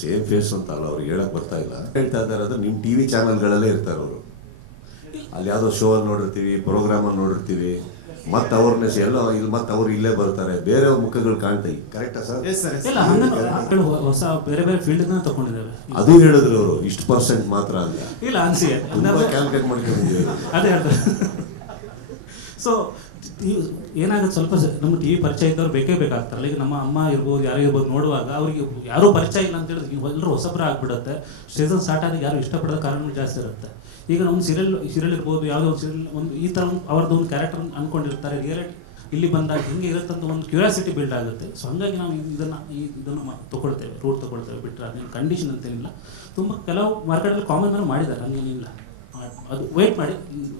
Same face ಅಂತ ಅಲ್ಲ, ಅವ್ರಿಗೆ ಹೇಳಕ್ ಬರ್ತಾ ಇಲ್ಲ. ಹೇಳ್ತಾ ಇದ್ದಾರೆ ಅದು ನಿಮ್ಮ ಟಿ ವಿ ಚಾನಲ್ಗಳಲ್ಲೇ ಇರ್ತಾರೆ ಅವರು. ಅಲ್ಲಿ ಯಾವುದೋ ಶೋ ಅಲ್ಲಿ ನೋಡಿರ್ತೀವಿ, ಪ್ರೋಗ್ರಾಮಲ್ಲಿ ನೋಡಿರ್ತೀವಿ, ಮತ್ತೆ ಅವ್ರನ್ನೇ ಎಲ್ಲ ಇಲ್ಲಿ ಮತ್ತೆ ಅವ್ರು ಇಲ್ಲೇ ಬರ್ತಾರೆ, ಬೇರೆ ಮುಖಗಳು ಕಾಣ್ತಾ ಇದೆ. ಕರೆಕ್ಟಾ ಸರ್? ಹೊಸ ಬೇರೆ ಬೇರೆ ಫೀಲ್ಡ್ ತಗೊಂಡಿದ್ದೇವೆ. ಅದು ಹೇಳಿದ್ರು ಅವರು ಇಷ್ಟು ಪರ್ಸೆಂಟ್ ಮಾತ್ರ ಅಲ್ಲ, ಇಲ್ಲ ಅನ್ಸಿ ಕ್ಯಾಲ್ಕುಲೇಟ್ ಮಾಡ್ಕೊಂಡಿದ್ದೀವಿ. ಅದೇ ಹೇಳ್ತಾರೆ. ಸೊ ಏನಾಗುತ್ತೆ, ಸ್ವಲ್ಪ ನಮ್ಮ ಟಿ ವಿ ಪರಿಚಯ ಇದ್ದವ್ರು ಬೇಕೇ ಬೇಕಾಗ್ತಾರಲ್ಲ. ಈಗ ನಮ್ಮ ಅಮ್ಮ ಇರ್ಬೋದು, ಯಾರೋ ಇರ್ಬೋದು, ನೋಡುವಾಗ ಅವ್ರಿಗೆ ಯಾರೂ ಪರಿಚಯ ಇಲ್ಲ ಅಂತ ಹೇಳಿದ್ರೆ ಎಲ್ಲರೂ ಹೊಸಬ್ರ ಆಗ್ಬಿಡುತ್ತೆ. ಸೀಸನ್ ಸ್ಟಾರ್ಟ್ ಆಗಿ ಯಾರು ಇಷ್ಟಪಡೋ ಕಾರಣ ಜಾಸ್ತಿ ಇರುತ್ತೆ. ಈಗ ಒಂದು ಸೀರಿಯಲ್ ಇರ್ಬೋದು, ಯಾವುದೋ ಒಂದು ಸೀರಿಯಲ್ ಒಂದು ಈ ಥರ ಅವ್ರದ್ದು ಒಂದು ಕ್ಯಾರೆಕ್ಟರ್ ಅಂದ್ಕೊಂಡಿರ್ತಾರೆ. ರಿಯಾಲಿಟಿ ಇಲ್ಲಿ ಬಂದಾಗ ಹಿಂಗೆ ಇರುತ್ತೆ ಅಂತ ಒಂದು ಕ್ಯೂರಿಯಾಸಿಟಿ ಬಿಲ್ಡ್ ಆಗುತ್ತೆ. ಸೊ ಹಂಗಾಗಿ ನಾವು ಇದನ್ನು ತೊಗೊಳ್ತೇವೆ, ರೂಟ್ ತೊಗೊಳ್ತೇವೆ. ಬಿಟ್ಟರೆ ಅದೇನು ಕಂಡೀಷನ್ ಅಂತೇನಿಲ್ಲ. ತುಂಬ ಕೆಲವು ಮಾರ್ಕೆಟಲ್ಲಿ ಕಾಮನ್ ಮೇಲೆ ಮಾಡಿದ್ದಾರೆ, ಹಂಗೇನಿಲ್ಲ. ಅದು ವೇಟ್ ಮಾಡಿ,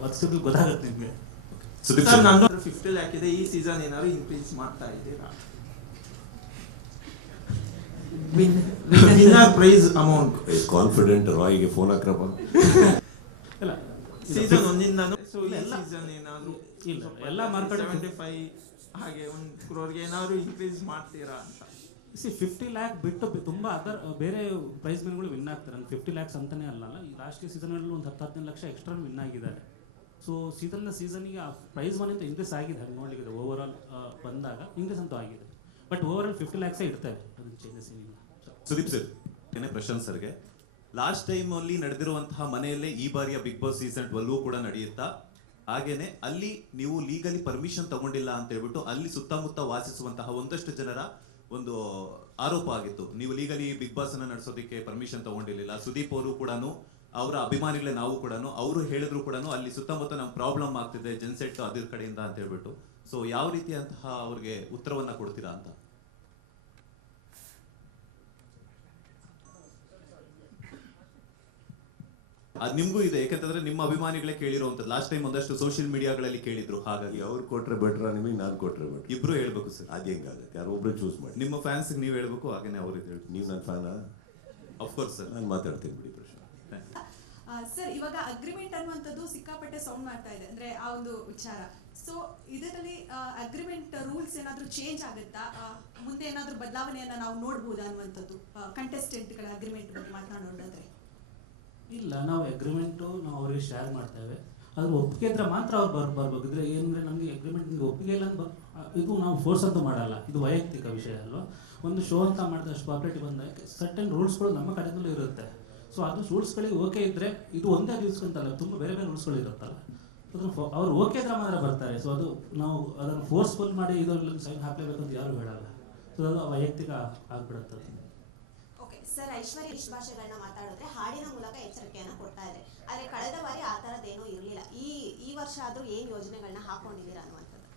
ಅದು ಗೊತ್ತಾಗುತ್ತೆ ನಿಮಗೆ. ನಾನು 50 lakh ಇದೆ, ಈ ಸೀಸನ್ ಏನಾದ್ರು ಇನ್ಕ್ರೀಸ್ ಮಾಡ್ತಾ ಇದ್ದೀರಾ? ವಿನ್ನರ್ ಪ್ರೈಸ್ ಅಮೌಂಟ್ ಕಾನ್ಫಿಡೆಂಟ್ ರಾಯ್ಗೆ ಫೋನ್ ಹಾಕ್ರಪ್ಪ. ಇಲ್ಲ, ಸೀಸನ್ ಒಂದಿಂದನೂ. ಸೊ ಈ ಸೀಸನ್ ಏನಾದ್ರು ಇಲ್ಲ, ಎಲ್ಲ ಮಾರ್ಕೆಟ್ 75 ಹಾಗೆ 1 crore ಏನಾದ್ರು ಇನ್ಕ್ರೀಸ್ ಮಾಡ್ತೀರಾ ಅಂತ? 50 lakh ಬಿಟ್ಟು ತುಂಬ ಅದರ್ ಬೇರೆ ಪ್ರೈಸ್ ಮನಿಗಳು ವಿನ್ ಆಗ್ತಾರೆ. 50 lakhs ಅಂತಾನೆ ಅಲ್ಲ. ಈ ಲಾಸ್ಟ್ ಸೀಸನಲ್ಲಿ ಒಂದು 10-15 ಲಕ್ಷ ಎಕ್ಸ್ಟ್ರಾ ವಿನ್ ಆಗಿದ್ದಾರೆ. ಸೊ ಸೀಸನ್ಗೆ ಆ ಪ್ರೈಸ್ ಮನಿಂದ ಇನ್ಕ್ರೀಸ್ ಆಗಿದೆ. ಹಾಗೆ ನೋಡಲಿಕ್ಕೆ ಓವರ್ ಆಲ್ ಬಂದಾಗ ಇನ್ಕ್ರೀಸ್ ಅಂತೂ ಆಗಿದೆ. ಬಟ್ ಓವರ್ ಆಲ್ 50 lakhs ಇರ್ತವೆ, ಅದಕ್ಕೆ ಚೇಂಜಸ್ ಏನಿಲ್ಲ. ಸುದೀಪ್ ಸರ್, ಪ್ರಶಾಂತ್ ಸರ್ಗೆ, ಲಾಸ್ಟ್ ಟೈಮ್ ಅಲ್ಲಿ ನಡೆದಿರುವಂತಹ ಮನೆಯಲ್ಲೇ ಈ ಬಾರಿಯ ಬಿಗ್ ಬಾಸ್ ಸೀಸನ್ 12 ಕೂಡ ನಡೆಯುತ್ತಾ, ಹಾಗೇನೆ ಅಲ್ಲಿ ನೀವು ಲೀಗಲಿ ಪರ್ಮಿಷನ್ ತಗೊಂಡಿಲ್ಲ ಅಂತ ಹೇಳ್ಬಿಟ್ಟು ಅಲ್ಲಿ ಸುತ್ತಮುತ್ತ ವಾಸಿಸುವಂತಹ ಒಂದಷ್ಟು ಜನರ ಒಂದು ಆರೋಪ ಆಗಿತ್ತು. ನೀವು ಲೀಗಲಿ ಬಿಗ್ ಬಾಸ್ ಅನ್ನ ನಡೆಸೋದಕ್ಕೆ ಪರ್ಮಿಷನ್ ತಗೊಂಡಿರಲಿಲ್ಲ. ಸುದೀಪ್ ಅವರು ಕೂಡ, ಅವರ ಅಭಿಮಾನಿಗಳೇ ನಾವು ಕೂಡ, ಅವರು ಹೇಳಿದ್ರು ಕೂಡ ಅಲ್ಲಿ ಸುತ್ತಮುತ್ತ ನಮ್ಗೆ ಪ್ರಾಬ್ಲಮ್ ಆಗ್ತಿದೆ ಜೆನ್ಸೆಟ್ ಅದ್ರ ಕಡೆಯಿಂದ ಅಂತ ಹೇಳ್ಬಿಟ್ಟು. ಸೊ ಯಾವ ರೀತಿಯಂತಹ ಅವ್ರಿಗೆ ಉತ್ತರವನ್ನ ಕೊಡ್ತೀರಾ ಅಂತ? ಅದು ನಿಮ್ಗೂ ಇದೆ, ಯಾಕಂತಂದ್ರೆ ನಿಮ್ಮ ಅಭಿಮಾನಿಗಳೇ ಕೇಳಿರುವಂತದ್ದು. ಲಾಸ್ಟ್ ಟೈಮ್ ಒಂದಷ್ಟು ಸೋಷಿಯಲ್ ಮೀಡಿಯಾಗಳಲ್ಲಿ ಕೇಳಿದ್ರು. ಹಾಗಾಗಿ ಅವ್ರು ಕೊಟ್ರೆ ಬೆಟ್ರ, ನಿಮಗೆ ನಾನು ಕೊಟ್ರೆ ಬೆಟ್ರ? ಇಬ್ರು ಹೇಳ್ಬೇಕು ಸರ್. ಅದು ಹೆಂಗಾಗುತ್ತೆ? ಯಾರೋ ಒಬ್ರು ಚೂಸ್ ಮಾಡಿ. ನಿಮ್ಮ ಫ್ಯಾನ್ಸ್ ನೀವು ಹೇಳ್ಬೇಕು, ಹಾಗೇನೆ ಅವ್ರಿಗೆ ಹೇಳ್ಬೇಕು. ನೀವು ನನ್ನ ಫ್ಯಾನಾ? ಅಫ್ಕೋರ್ಸ್ ಸರ್, ನಾನು ಮಾತಾಡ್ತೀನಿ ಬಿಡಿ ಪ್ರಶ್ನೆ. ಸರ್, ಇವಾಗ ಅಗ್ರಿಮೆಂಟ್ ಅನ್ನುವಂಥದ್ದು ಸಿಕ್ಕಾಪಟ್ಟೆ ಸೌಂಡ್ ಮಾಡ್ತಾ ಇದೆ, ಅಂದ್ರೆ ಆ ಒಂದು ವಿಚಾರ. ಸೊ ಇದರಲ್ಲಿ ಅಗ್ರಿಮೆಂಟ್ ರೂಲ್ಸ್ ಏನಾದರೂ ಚೇಂಜ್ ಆಗುತ್ತಾ? ಮುಂದೆ ಏನಾದರೂ ಬದಲಾವಣೆಯನ್ನ ನಾವು ನೋಡ್ಬೋದಾ ಅನ್ನುವಂಥದ್ದು, ಕಂಟೆಸ್ಟೆಂಟ್ಗಳ ಅಗ್ರಿಮೆಂಟ್ ಬಗ್ಗೆ ಮಾತನಾಡೋದಾದ್ರೆ? ಇಲ್ಲ, ನಾವು ಅಗ್ರಿಮೆಂಟು ನಾವು ಅವರಿಗೆ ಶೇರ್ ಮಾಡ್ತೇವೆ. ಅದ್ರ ಒಪ್ಪಿಗೆ ಇದ್ರೆ ಮಾತ್ರ ಅವ್ರು ಬರ್ಬೇಕು. ಇದ್ರೆ ಏನಂದರೆ ನಮಗೆ ಅಗ್ರಿಮೆಂಟ್ ನಿಮಗೆ ಒಪ್ಪಿಗೆ ಇಲ್ಲ ಅಂತ ಇದು ನಾವು ಫೋರ್ಸ್ ಅಂತೂ ಮಾಡಲ್ಲ. ಇದು ವೈಯಕ್ತಿಕ ವಿಷಯ ಅಲ್ವಾ. ಒಂದು ಶೋ ಅಂತ ಮಾಡಿದ್ರೆ ಅಷ್ಟು ಪಾಪ್ಯುಲಾರಿಟಿ ಬಂದಾಗ ಸರ್ಟನ್ ರೂಲ್ಸ್ಗಳು ನಮ್ಮ ಕಡೆಯಿಂದಲೂ ಇರುತ್ತೆ. ಸೊ ಅದು ರೂಲ್ಸ್ಗಳಿಗೆ ಓಕೆ ಇದ್ದರೆ, ಇದು ಒಂದೇ ರೂಲ್ಸ್ ಅಂತಲ್ಲ, ತುಂಬ ಬೇರೆ ಬೇರೆ ರೂಲ್ಸ್ಗಳು ಇರುತ್ತಲ್ಲ. ಅದನ್ನು ಅವ್ರು ಓಕೆ ಇದ್ರೆ ಮಾತ್ರ ಬರ್ತಾರೆ. ಸೊ ಅದು ನಾವು ಅದನ್ನು ಫೋರ್ಸ್ಫುಲ್ ಮಾಡಿ ಇದು ಸೈನ್ ಹಾಕಲೇಬೇಕು ಅಂತ ಯಾರು ಹೇಳಲ್ಲ. ಸೊ ಅದು ವೈಯಕ್ತಿಕ ಆಗ್ಬಿಡುತ್ತೆ. ಸರ್, ಐಶ್ವರ್ಯ ಇಷ್ಟು ಭಾಷೆಗಳನ್ನ ಮಾತಾಡಿದ್ರೆ ಹಾಡಿನ ಮೂಲಕ ಎಚ್ಚರಿಕೆಯನ್ನ ಕೊಡ್ತಾ ಇದೆ. ಆದ್ರೆ ಕಳೆದ ಬಾರಿ ಆ ತರದ್ದೇನೂ ಇರಲಿಲ್ಲ. ಈ ವರ್ಷ ಆದ್ರೂ ಏನ್ ಯೋಜನೆಗಳನ್ನ ಹಾಕೊಂಡಿದ್ದೀರಾ ಅನ್ನುವಂಥದ್ದು?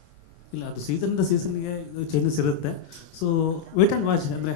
ಇಲ್ಲ, ಅದು ಸೀಸನ್ಗೆ ಚೇಂಜಸ್ ಇರುತ್ತೆ. ಸೊ ವೇಟ್ ಆ್ಯಂಡ್ ವಾಚ್ ಅಂದರೆ